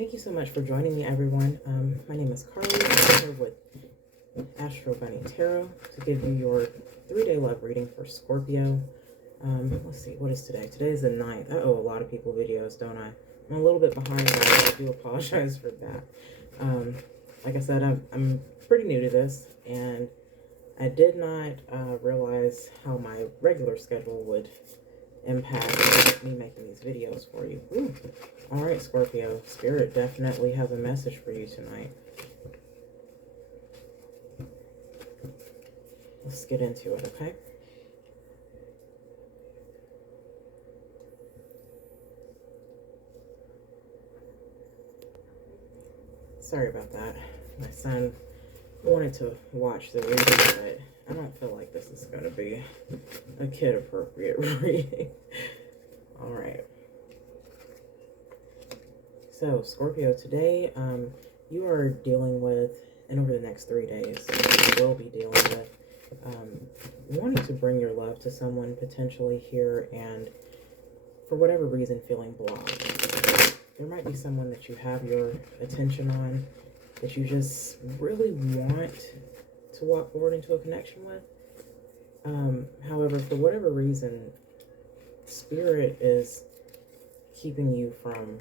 Thank you so much for joining me, everyone. My name is Carley. I'm here with Astro Tarot to give you your 3-day love reading for Scorpio. Let's see, what is today? Today is the 9th. I owe a lot of people videos, don't I? I'm a little bit behind, guys. I do apologize for that. Like I said, I'm pretty new to this, and I did not realize how my regular schedule would impact me making these videos for you. Ooh. All right, Scorpio. Spirit definitely has a message for you tonight. Let's get into it, okay? Sorry about that. My son wanted to watch the reading, but I don't feel like this is going to be a kid-appropriate reading. All right. So, Scorpio, today you are dealing with, and over the next 3 days, you will be dealing with wanting to bring your love to someone potentially here, and for whatever reason feeling blocked. There might be someone that you have your attention on, that you just really want to walk forward into a connection with. However, for whatever reason, Spirit is keeping you from,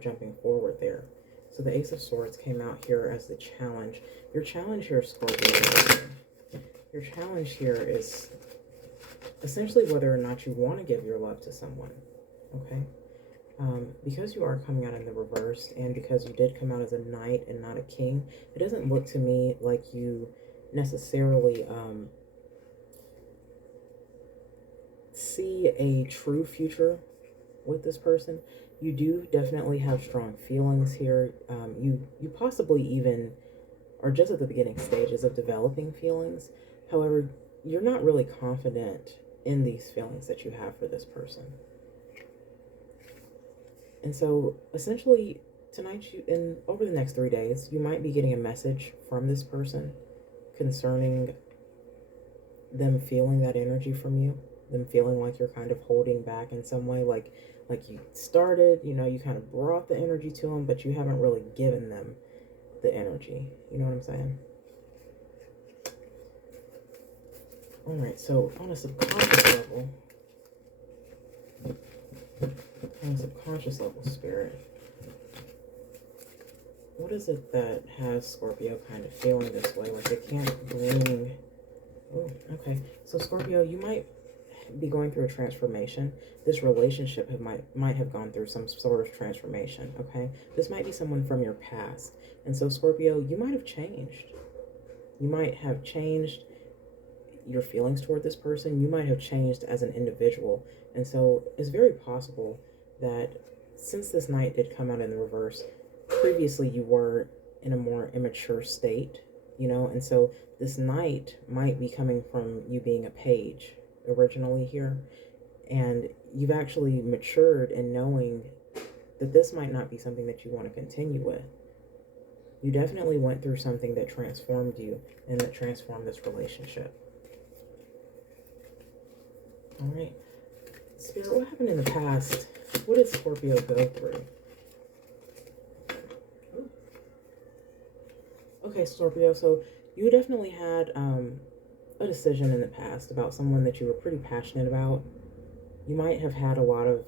jumping forward there. So the Ace of Swords came out here as the challenge. Your challenge here, Scorpio, your challenge here is essentially whether or not you want to give your love to someone, okay? Because you are coming out in the reverse, and because you did come out as a knight and not a king, it doesn't look to me like you necessarily see a true future with this person. You do definitely have strong feelings here. You possibly even are just at the beginning stages of developing feelings. However, you're not really confident in these feelings that you have for this person. And so essentially tonight, over the next 3 days, you might be getting a message from this person concerning them feeling that energy from you, them feeling like you're kind of holding back in some way, like you started, you kind of brought the energy to them, but you haven't really given them the energy. You know what I'm saying? All right, so on a subconscious level, Spirit, what is it that has Scorpio kind of feeling this way? Like they can't bring... Oh, okay. So Scorpio, you might be going through a transformation. This relationship might have gone through some sort of transformation, okay? This might be someone from your past. And so Scorpio, you might have changed. You might have changed your feelings toward this person. You might have changed as an individual. And so it's very possible that since this knight did come out in the reverse, previously you were in a more immature state, and so this knight might be coming from you being a page originally here, and you've actually matured in knowing that this might not be something that you want to continue with. You definitely went through something that transformed you and that transformed this relationship. All right. Spirit, what happened in the past? What did Scorpio go through? Okay, Scorpio, so you definitely had a decision in the past about someone that you were pretty passionate about. You might have had a lot of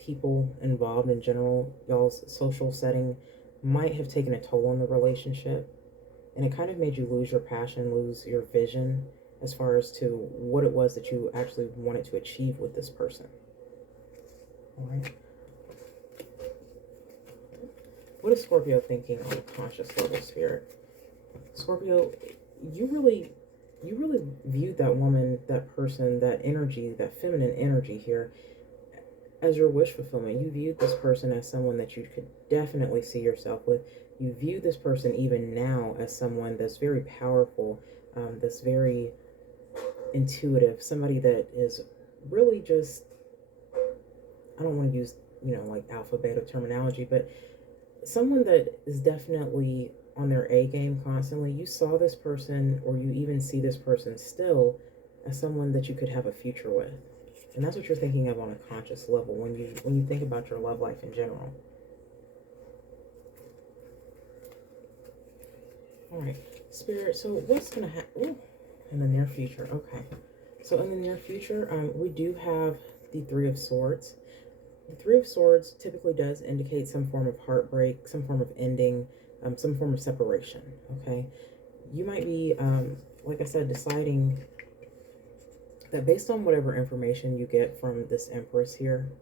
people involved in general. Y'all's social setting might have taken a toll on the relationship, and it kind of made you lose your passion, lose your vision as far as to what it was that you actually wanted to achieve with this person. All right. What is Scorpio thinking on a conscious level, Spirit? Scorpio, you really viewed that woman, that person, that energy, that feminine energy here as your wish fulfillment. You viewed this person as someone that you could definitely see yourself with. You view this person even now as someone that's very powerful, that's very intuitive, somebody that is really just, I don't want to use, like alpha beta terminology, but someone that is definitely on their A game constantly. You saw this person, or you even see this person still as someone that you could have a future with. And that's what you're thinking of on a conscious level when you think about your love life in general. All right, Spirit. So what's gonna happen in the near future? Okay. So in the near future, we do have the Three of Swords. The Three of Swords typically does indicate some form of heartbreak, some form of ending, some form of separation. Okay. You might be, like I said, deciding that based on whatever information you get from this Empress here,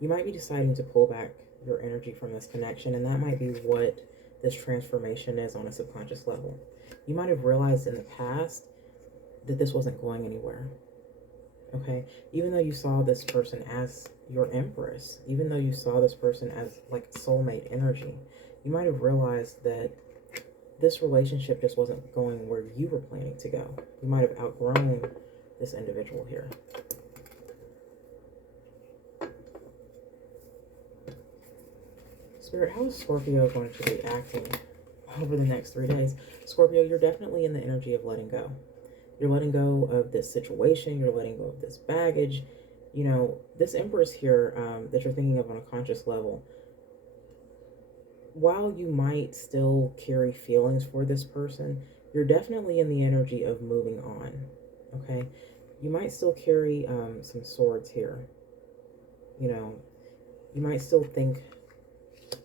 you might be deciding to pull back your energy from this connection, and that might be what this transformation is on a subconscious level. You might have realized in the past that this wasn't going anywhere. Okay, even though you saw this person as your Empress, even though you saw this person as like soulmate energy, you might have realized that this relationship just wasn't going where you were planning to go. You might have outgrown this individual here. Spirit, how is Scorpio going to be acting over the next 3 days? Scorpio, you're definitely in the energy of letting go. You're letting go of this situation. You're letting go of this baggage. You know, this Empress here that you're thinking of on a conscious level, while you might still carry feelings for this person, you're definitely in the energy of moving on. Okay? You might still carry some swords here. You know, you might still think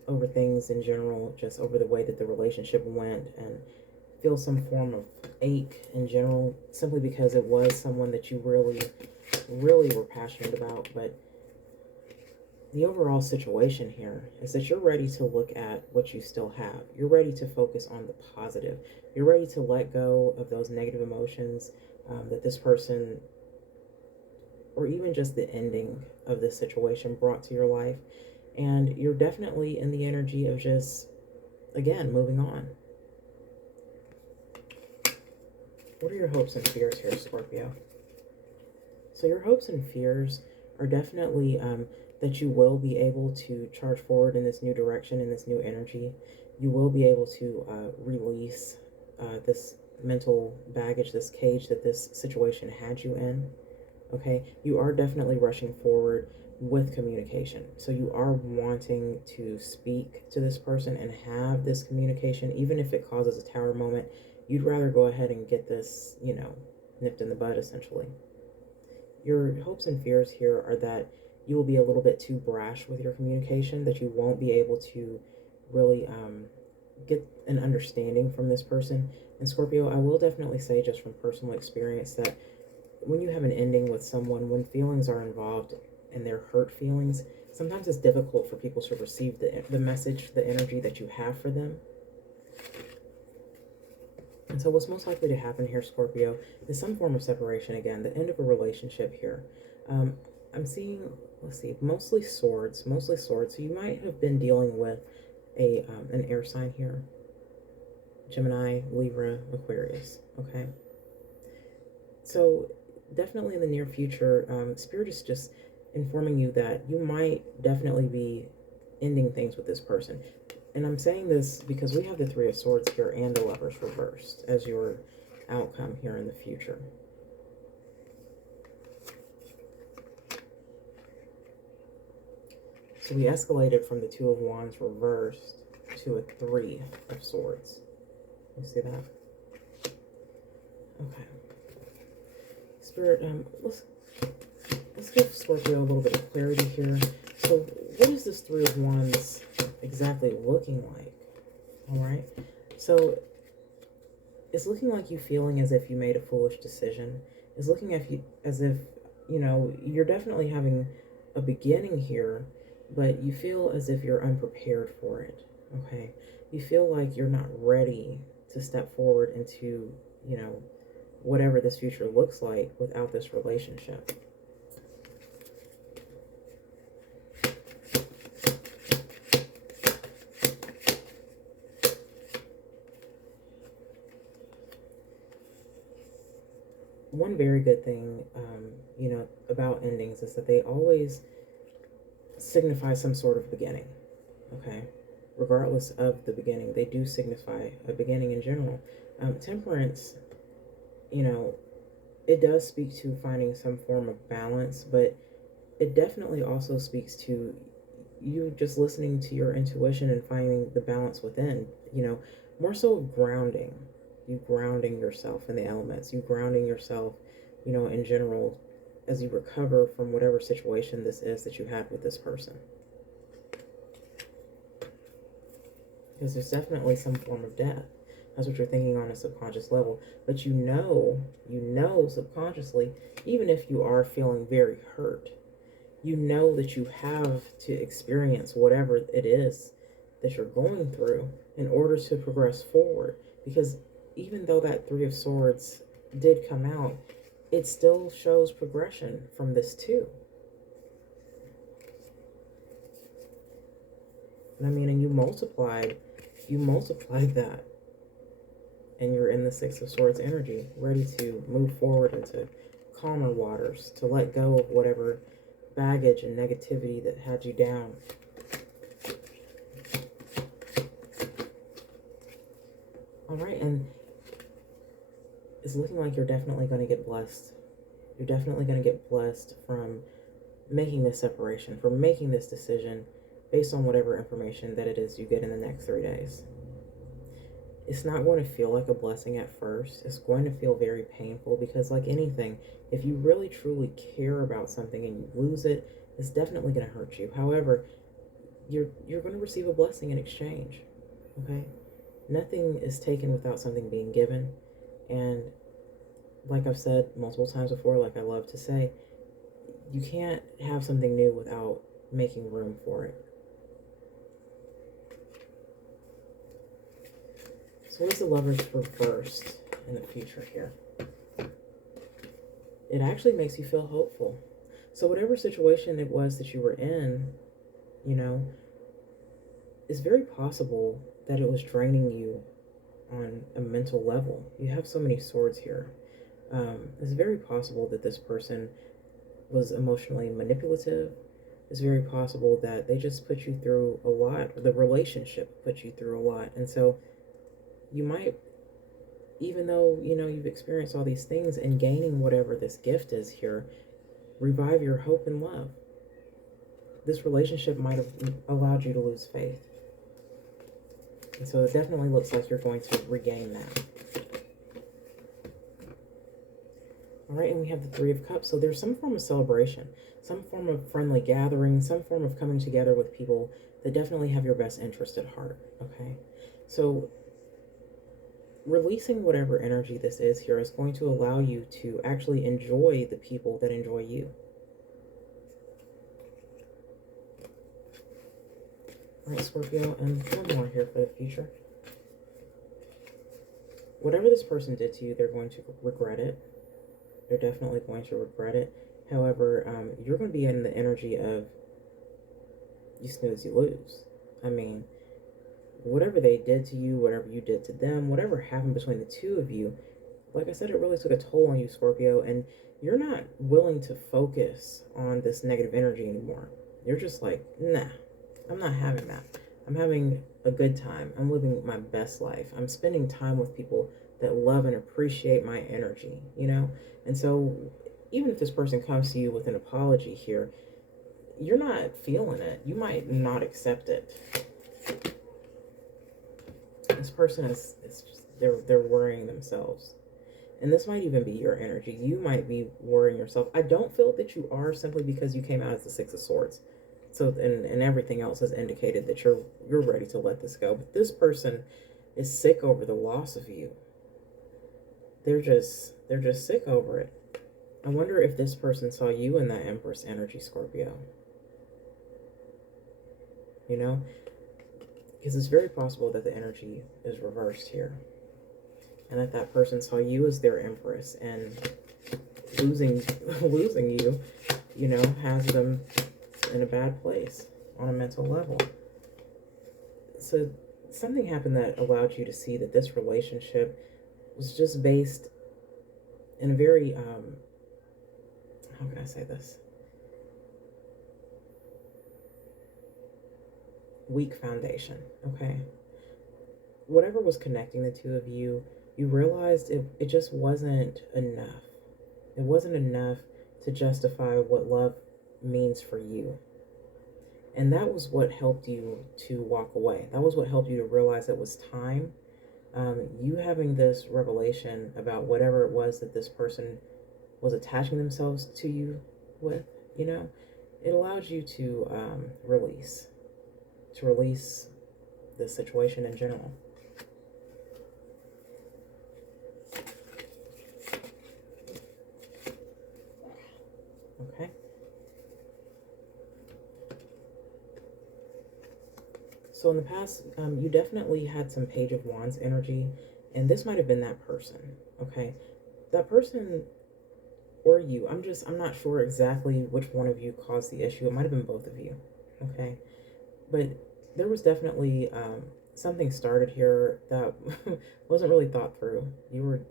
over things in general, just over the way that the relationship went, and feel some form of ache in general, simply because it was someone that you really, really were passionate about. But the overall situation here is that you're ready to look at what you still have. You're ready to focus on the positive. You're ready to let go of those negative emotions that this person, or even just the ending of this situation, brought to your life. And you're definitely in the energy of just, again, moving on. What are your hopes and fears here, Scorpio? So your hopes and fears are definitely that you will be able to charge forward in this new direction, in this new energy. You will be able to release this mental baggage, this cage that this situation had you in. Okay, you are definitely rushing forward with communication. So you are wanting to speak to this person and have this communication, even if it causes a tower moment. You'd rather go ahead and get this, you know, nipped in the bud, essentially. Your hopes and fears here are that you will be a little bit too brash with your communication, that you won't be able to really get an understanding from this person. And Scorpio, I will definitely say, just from personal experience, that when you have an ending with someone, when feelings are involved and they're hurt feelings, sometimes it's difficult for people to receive the message, the energy that you have for them. And so what's most likely to happen here, Scorpio, is some form of separation again, the end of a relationship here. I'm seeing, let's see, mostly swords. So you might have been dealing with an air sign here. Gemini, Libra, Aquarius, okay? So definitely in the near future, Spirit is just informing you that you might definitely be ending things with this person. And I'm saying this because we have the Three of Swords here and the Lovers reversed as your outcome here in the future. So we escalated from the Two of Wands reversed to a Three of Swords. You see that? Okay. Spirit, let's give Scorpio a little bit of clarity here. So what is this Three of Wands exactly looking like? All right. So it's looking like you feeling as if you made a foolish decision. It's looking at you as if, you know, you're definitely having a beginning here, but you feel as if you're unprepared for it. Okay. You feel like you're not ready to step forward into, you know, whatever this future looks like without this relationship. One very good thing, you know, about endings is that they always signify some sort of beginning, okay? Regardless of the beginning, they do signify a beginning in general. Temperance, you know, it does speak to finding some form of balance, but it definitely also speaks to you just listening to your intuition and finding the balance within. You know, more so grounding. You grounding yourself in the elements. You grounding yourself, in general, as you recover from whatever situation this is that you had with this person. Because there's definitely some form of death. That's what you're thinking on a subconscious level. But you know subconsciously, even if you are feeling very hurt, you know that you have to experience whatever it is that you're going through in order to progress forward. Because even though that Three of Swords did come out, it still shows progression from this too. And you multiplied that. And you're in the Six of Swords energy, ready to move forward into calmer waters, to let go of whatever baggage and negativity that had you down. All right, and it's looking like you're definitely going to get blessed. You're definitely going to get blessed from making this separation, from making this decision based on whatever information that it is you get in the next 3 days. It's not going to feel like a blessing at first. It's going to feel very painful because, like anything, if you really truly care about something and you lose it, it's definitely going to hurt you. However, you're going to receive a blessing in exchange. Okay? Nothing is taken without something being given. And like I've said multiple times before, like I love to say, you can't have something new without making room for it. So what is the Lovers reversed in the future here? It actually makes you feel hopeful. So whatever situation it was that you were in, it's very possible that it was draining you on a mental level. You have so many swords here. It's very possible that this person was emotionally manipulative. It's very possible that they just put you through a lot. The relationship put you through a lot. And so you might, even though, you've experienced all these things and gaining whatever this gift is here, revive your hope and love. This relationship might have allowed you to lose faith. And so it definitely looks like you're going to regain that. All right, and we have the Three of Cups. So there's some form of celebration, some form of friendly gathering, some form of coming together with people that definitely have your best interest at heart, okay? So releasing whatever energy this is here is going to allow you to actually enjoy the people that enjoy you. All right, Scorpio, and one more here for the future. Whatever this person did to you, they're going to regret it. They're definitely going to regret it. However, you're going to be in the energy of you snooze, you lose. Whatever they did to you, whatever you did to them, whatever happened between the two of you, like I said, it really took a toll on you, Scorpio, and you're not willing to focus on this negative energy anymore. You're just like, nah, I'm not having that. I'm having a good time. I'm living my best life. I'm spending time with people that love and appreciate my energy, And so even if this person comes to you with an apology here, you're not feeling it. You might not accept it. This person is just, they're worrying themselves. And this might even be your energy. You might be worrying yourself. I don't feel that you are, simply because you came out as the Six of Swords. So, and everything else has indicated that you're ready to let this go. But this person is sick over the loss of you. They're just sick over it. I wonder if this person saw you in that Empress energy, Scorpio. Because it's very possible that the energy is reversed here. And that person saw you as their Empress, and losing you, has them in a bad place on a mental level. So something happened that allowed you to see that this relationship was just based in a very, how can I say this? Weak foundation, okay? Whatever was connecting the two of you, you realized it just wasn't enough. It wasn't enough to justify what love means for you. And that was what helped you to walk away. That was what helped you to realize it was time You having this revelation about whatever it was that this person was attaching themselves to you with, you know, it allows you to release the situation in general. Okay. So in the past, you definitely had some Page of Wands energy, and this might have been that person. Okay, that person or you. I'm not sure exactly which one of you caused the issue. It might have been both of you. Okay, but there was definitely something started here that wasn't really thought through. You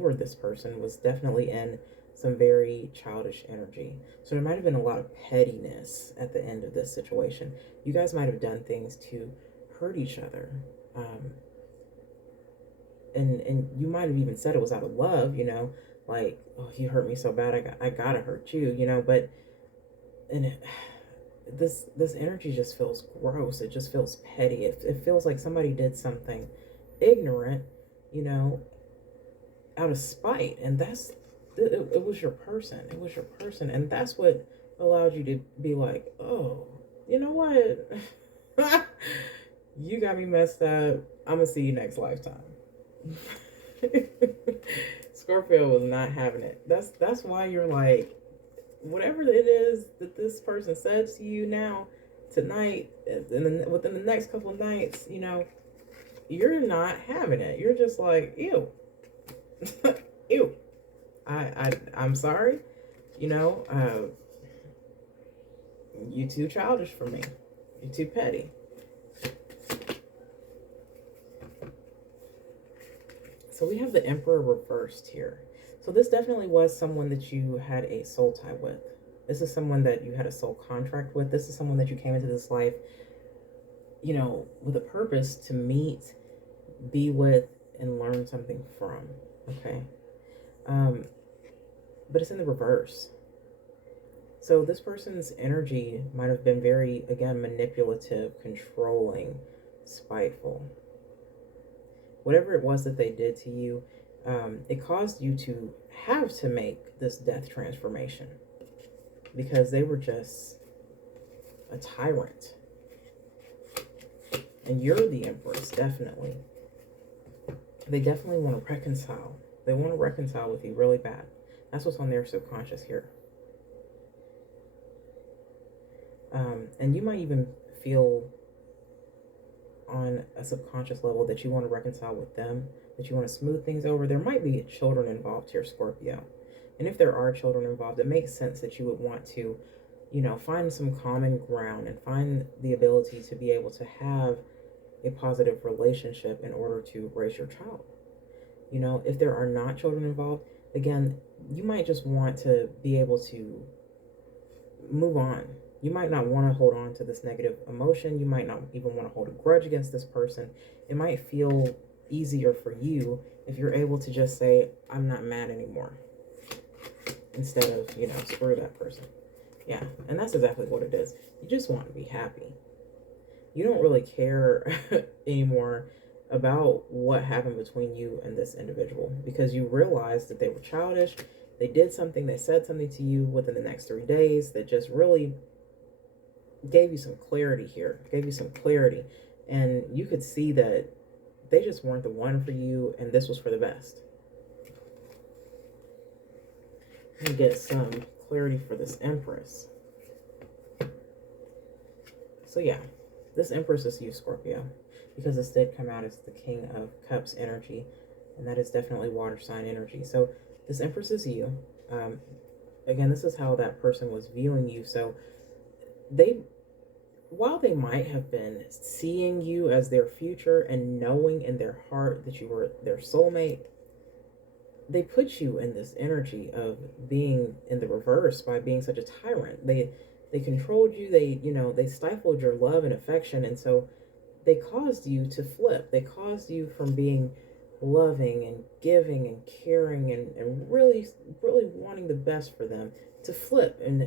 were this person was definitely in some very childish energy. So there might have been a lot of pettiness at the end of this situation. You guys might have done things to hurt each other. Um, and you might have even said it was out of love, you know, like, oh, you hurt me so bad, I gotta hurt you, you know, but and it, this energy just feels gross. It just feels petty. It feels like somebody did something ignorant, you know, out of spite, and it was your person. It was your person, and that's what allowed you to be like, oh, you know what, you got me messed up. I'm gonna see you next lifetime. Scorpio was not having it. That's why you're like, whatever it is that this person said to you now, tonight, within the next couple of nights, you know, you're not having it. You're just like, ew, ew. I'm sorry, you know. You too childish for me. You're too petty. So we have the Emperor reversed here. So this definitely was someone that you had a soul tie with. This is someone that you had a soul contract with. This is someone that you came into this life, you know, with a purpose to meet, be with, and learn something from. Okay. But it's in the reverse. So this person's energy might have been very, again, manipulative, controlling, spiteful. Whatever it was that they did to you, it caused you to have to make this death transformation because they were just a tyrant. And you're the Empress, definitely. They definitely want to reconcile. They want to reconcile with you really bad. That's what's on their subconscious here. And you might even feel on a subconscious level that you want to reconcile with them, that you want to smooth things over. There might be children involved here, Scorpio. And if there are children involved, it makes sense that you would want to, you know, find some common ground and find the ability to be able to have a positive relationship in order to raise your child. You know, if there are not children involved, again, you might just want to be able to move on. You might not want to hold on to this negative emotion. You might not even want to hold a grudge against this person. It might feel easier for you if you're able to just say, I'm not mad anymore, instead of, you know, screw that person. Yeah, and that's exactly what it is. You just want to be happy. You don't really care anymore about what happened between you and this individual because you realized that they were childish. They did something, they said something to you within the next 3 days that just really gave you some clarity here, gave you some clarity. And you could see that they just weren't the one for you and this was for the best. Let me get some clarity for this Empress. So yeah, this Empress is you, Scorpio, because this did come out as the King of Cups energy, and that is definitely water sign energy. So this Empress is you. Again, this is how that person was viewing you. So while they might have been seeing you as their future and knowing in their heart that you were their soulmate, they put you in this energy of being in the reverse by being such a tyrant. They controlled you. They stifled your love and affection, and so they caused you to flip. They caused you from being loving and giving and caring and really, really wanting the best for them to flip and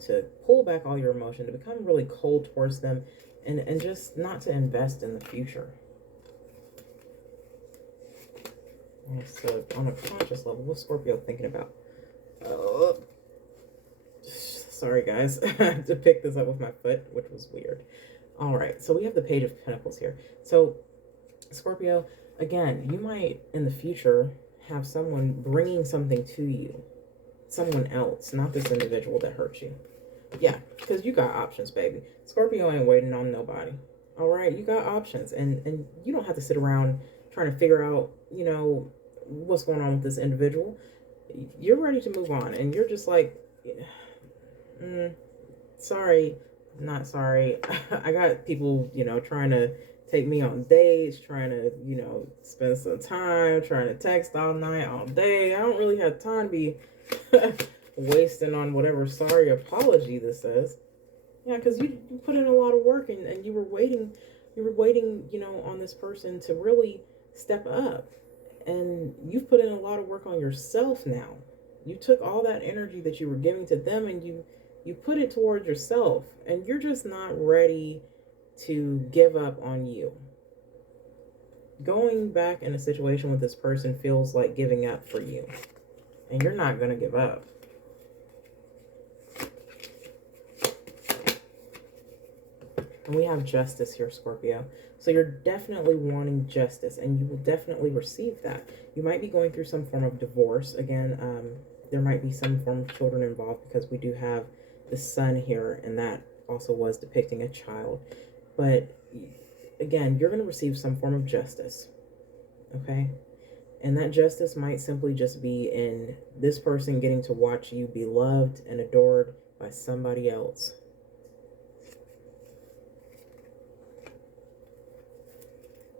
to pull back all your emotion, to become really cold towards them and just not to invest in the future. On a conscious level, what's Scorpio thinking about? Oh, sorry guys, I had to pick this up with my foot, which was weird. All right, so we have the Page of Pentacles here. So Scorpio, again, you might in the future have someone bringing something to you, someone else, not this individual that hurt you. Yeah, because you got options, baby. Scorpio ain't waiting on nobody. All right, you got options, and you don't have to sit around trying to figure out, what's going on with this individual. You're ready to move on, and you're just like, sorry, not sorry. I got people, trying to take me on dates, trying to, spend some time, trying to text all night, all day. I don't really have time to be wasting on whatever sorry apology this is. Yeah, because you put in a lot of work, and you were waiting, on this person to really step up. And you've put in a lot of work on yourself now. You took all that energy that you were giving to them, and you put it towards yourself, and you're just not ready to give up on you. Going back in a situation with this person feels like giving up for you, and you're not going to give up. And we have justice here, Scorpio. So you're definitely wanting justice, and you will definitely receive that. You might be going through some form of divorce. Again, there might be some form of children involved, because we do have the sun here, and that also was depicting a child. But again, you're going to receive some form of justice, okay? And that justice might simply just be in this person getting to watch you be loved and adored by somebody else.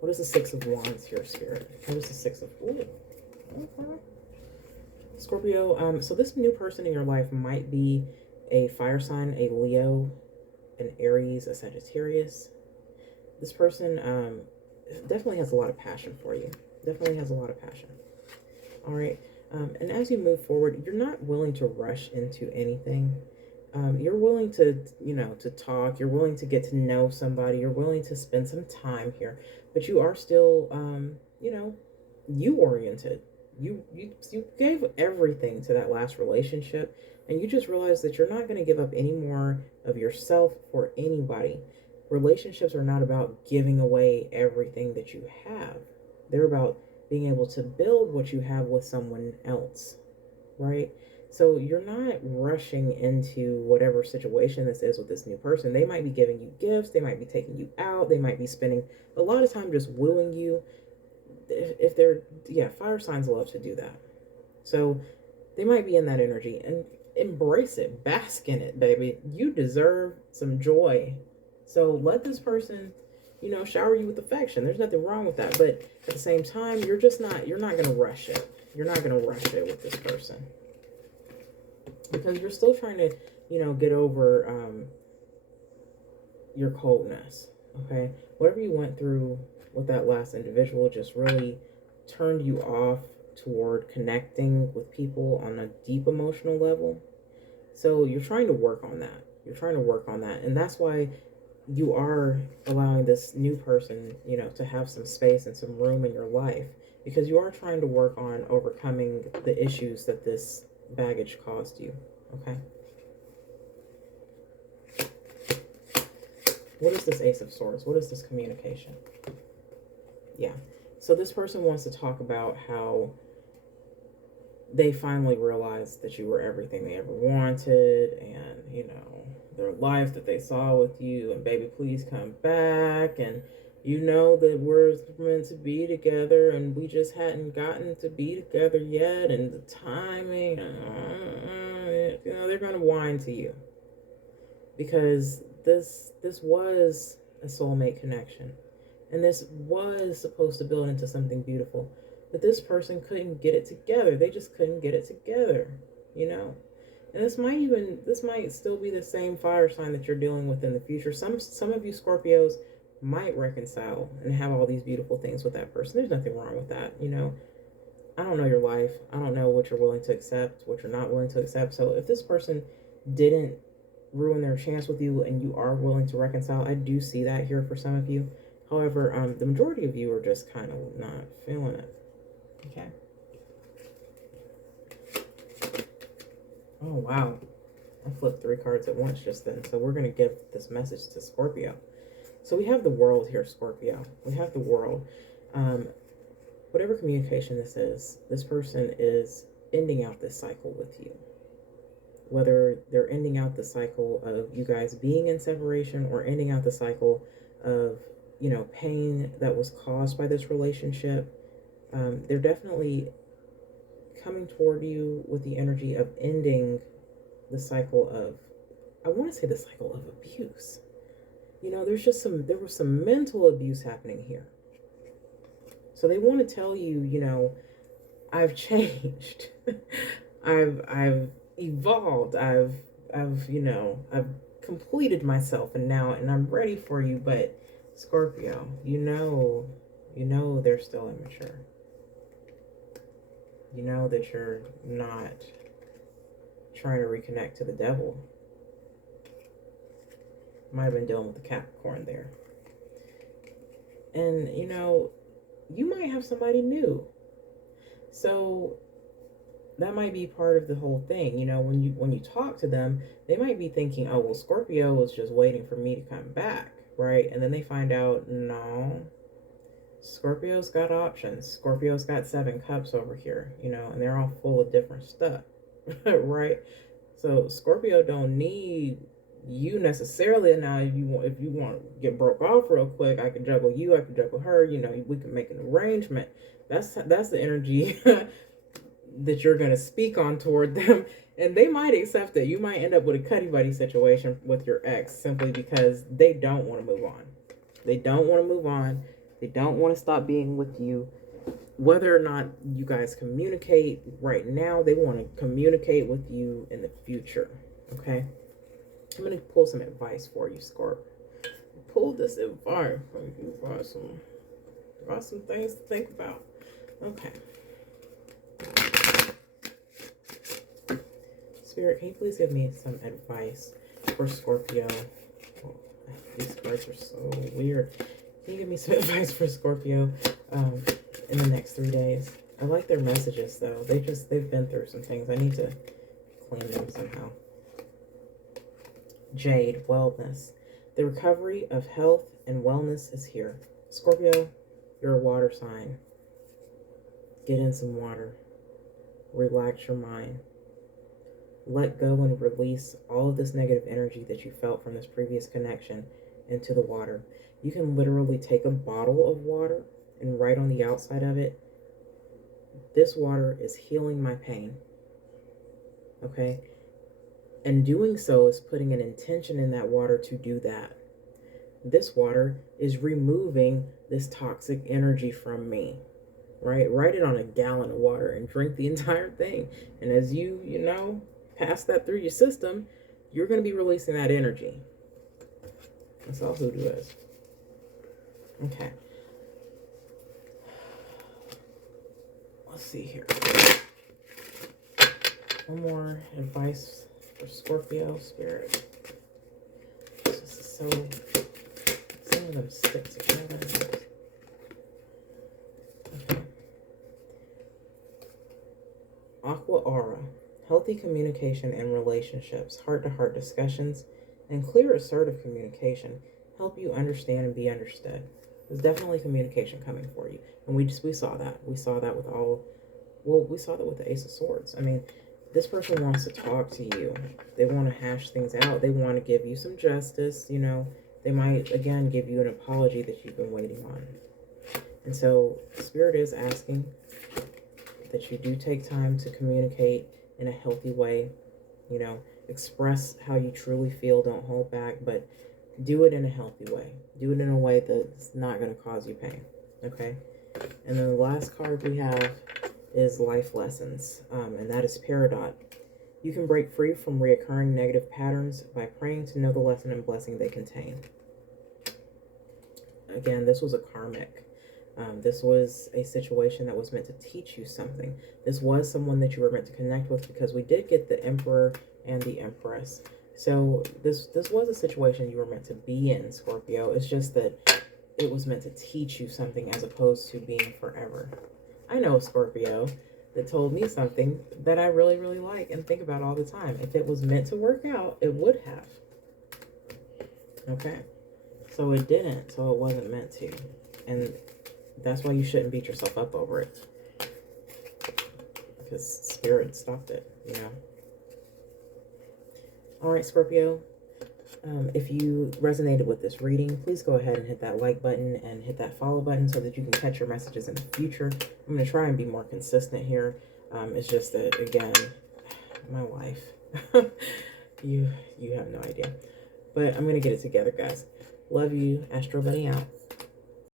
What is the Six of Wands here, Spirit? What is the Six of... Ooh. Okay. Scorpio, so this new person in your life might be a fire sign, a Leo, an Aries, a Sagittarius. This person definitely has a lot of passion for you. Definitely has a lot of passion. All right. And as you move forward, you're not willing to rush into anything. You're willing to, to talk. You're willing to get to know somebody. You're willing to spend some time here. But you are still, you oriented. You gave everything to that last relationship, and you just realized that you're not going to give up any more of yourself for anybody. Relationships are not about giving away everything that you have. They're about being able to build what you have with someone else, right? So you're not rushing into whatever situation this is with this new person. They might be giving you gifts. They might be taking you out. They might be spending a lot of time just wooing you. If they're, fire signs love to do that. So they might be in that energy, and embrace it. Bask in it, baby. You deserve some joy. So let this person, shower you with affection. There's nothing wrong with that. But at the same time, you're not going to rush it. You're not going to rush it with this person. Because you're still trying to, get over your coldness, okay? Whatever you went through with that last individual just really turned you off toward connecting with people on a deep emotional level. So you're trying to work on that. You're trying to work on that. And that's why you are allowing this new person, to have some space and some room in your life, because you are trying to work on overcoming the issues that this baggage caused you, okay? What is this Ace of Swords? What is this communication? Yeah. So this person wants to talk about how they finally realized that you were everything they ever wanted, and, their life that they saw with you, and baby, please come back, and that we're meant to be together, and we just hadn't gotten to be together yet, and the timing, they're going to whine to you, because this was a soulmate connection, and this was supposed to build into something beautiful, but this person couldn't get it together. They just couldn't get it together, And this might still be the same fire sign that you're dealing with in the future. Some of you Scorpios might reconcile and have all these beautiful things with that person. There's nothing wrong with that, I don't know your life. I don't know what you're willing to accept, what you're not willing to accept. So if this person didn't ruin their chance with you and you are willing to reconcile, I do see that here for some of you. However, the majority of you are just kind of not feeling it. Okay. Oh, wow. I flipped 3 cards at once just then. So we're going to give this message to Scorpio. So we have the world here, Scorpio. We have the world. Whatever communication this is, this person is ending out this cycle with you. Whether they're ending out the cycle of you guys being in separation or ending out the cycle of, you know, pain that was caused by this relationship, they're definitely coming toward you with the energy of ending the cycle of, I want to say the cycle of abuse. You know, there was some mental abuse happening here. So they want to tell you, you know, I've changed. I've evolved. You know, I've completed myself and I'm ready for you. But Scorpio, you know they're still immature. You know that you're not trying to reconnect to the devil. Might have been dealing with the Capricorn there. And, you know, you might have somebody new. So that might be part of the whole thing. You know, when you talk to them, they might be thinking, oh, well, Scorpio was just waiting for me to come back, right? And then they find out, no, Scorpio's got options. Scorpio's got 7 cups over here, you know, and they're all full of different stuff, right? So Scorpio don't need you necessarily. Now, if you want to get broke off real quick, I can juggle you, I can juggle her, you know, we can make an arrangement. That's the energy that you're going to speak on toward them, and they might accept it. You might end up with a cuddy buddy situation with your ex simply because they don't want to move on. They don't want to move on. They don't want to stop being with you. Whether or not you guys communicate right now, they want to communicate with you in the future. Okay? I'm going to pull some advice for you, Scorp. Pull this advice for you. Got some things to think about. Okay. Spirit, can you please give me some advice for Scorpio? Oh, these cards are so weird. Can you give me some advice for Scorpio in the next 3 days? I like their messages, though. They've been through some things. I need to clean them somehow. Jade, wellness. The recovery of health and wellness is here. Scorpio, you're a water sign. Get in some water. Relax your mind. Let go and release all of this negative energy that you felt from this previous connection into the water. You can literally take a bottle of water and write on the outside of it, this water is healing my pain. Okay? And doing so is putting an intention in that water to do that. This water is removing this toxic energy from me. Right? Write it on a gallon of water and drink the entire thing. And as you know, pass that through your system, you're going to be releasing that energy. That's all Hoodoo is. Okay. Let's see here. One more advice for Scorpio Spirit. This is so... Some of them stick together. Okay. Aqua Aura. Healthy communication and relationships, heart-to-heart discussions, and clear assertive communication help you understand and be understood. There's definitely communication coming for you. And we saw that. We saw that with we saw that with the Ace of Swords. I mean, this person wants to talk to you. They want to hash things out. They want to give you some justice, you know. They might, again, give you an apology that you've been waiting on. And so, Spirit is asking that you do take time to communicate in a healthy way, you know, express how you truly feel, don't hold back, but do it in a healthy way. Do it in a way that's not going to cause you pain, okay? And then the last card we have is Life Lessons, and that is Peridot. You can break free from reoccurring negative patterns by praying to know the lesson and blessing they contain. Again, this was a karmic. This was a situation that was meant to teach you something. This was someone that you were meant to connect with, because we did get the Emperor and the Empress. So this was a situation you were meant to be in, Scorpio. It's just that it was meant to teach you something as opposed to being forever. I know a Scorpio that told me something that I really, really like and think about all the time. If it was meant to work out, it would have. Okay. So it didn't, so it wasn't meant to. And that's why you shouldn't beat yourself up over it. Because Spirit stopped it, you know. All right, Scorpio. If you resonated with this reading, please go ahead and hit that like button and hit that follow button so that you can catch your messages in the future. I'm going to try and be more consistent here. It's just that, again, my life. you have no idea. But I'm going to get it together, guys. Love you. Astro Bunny out.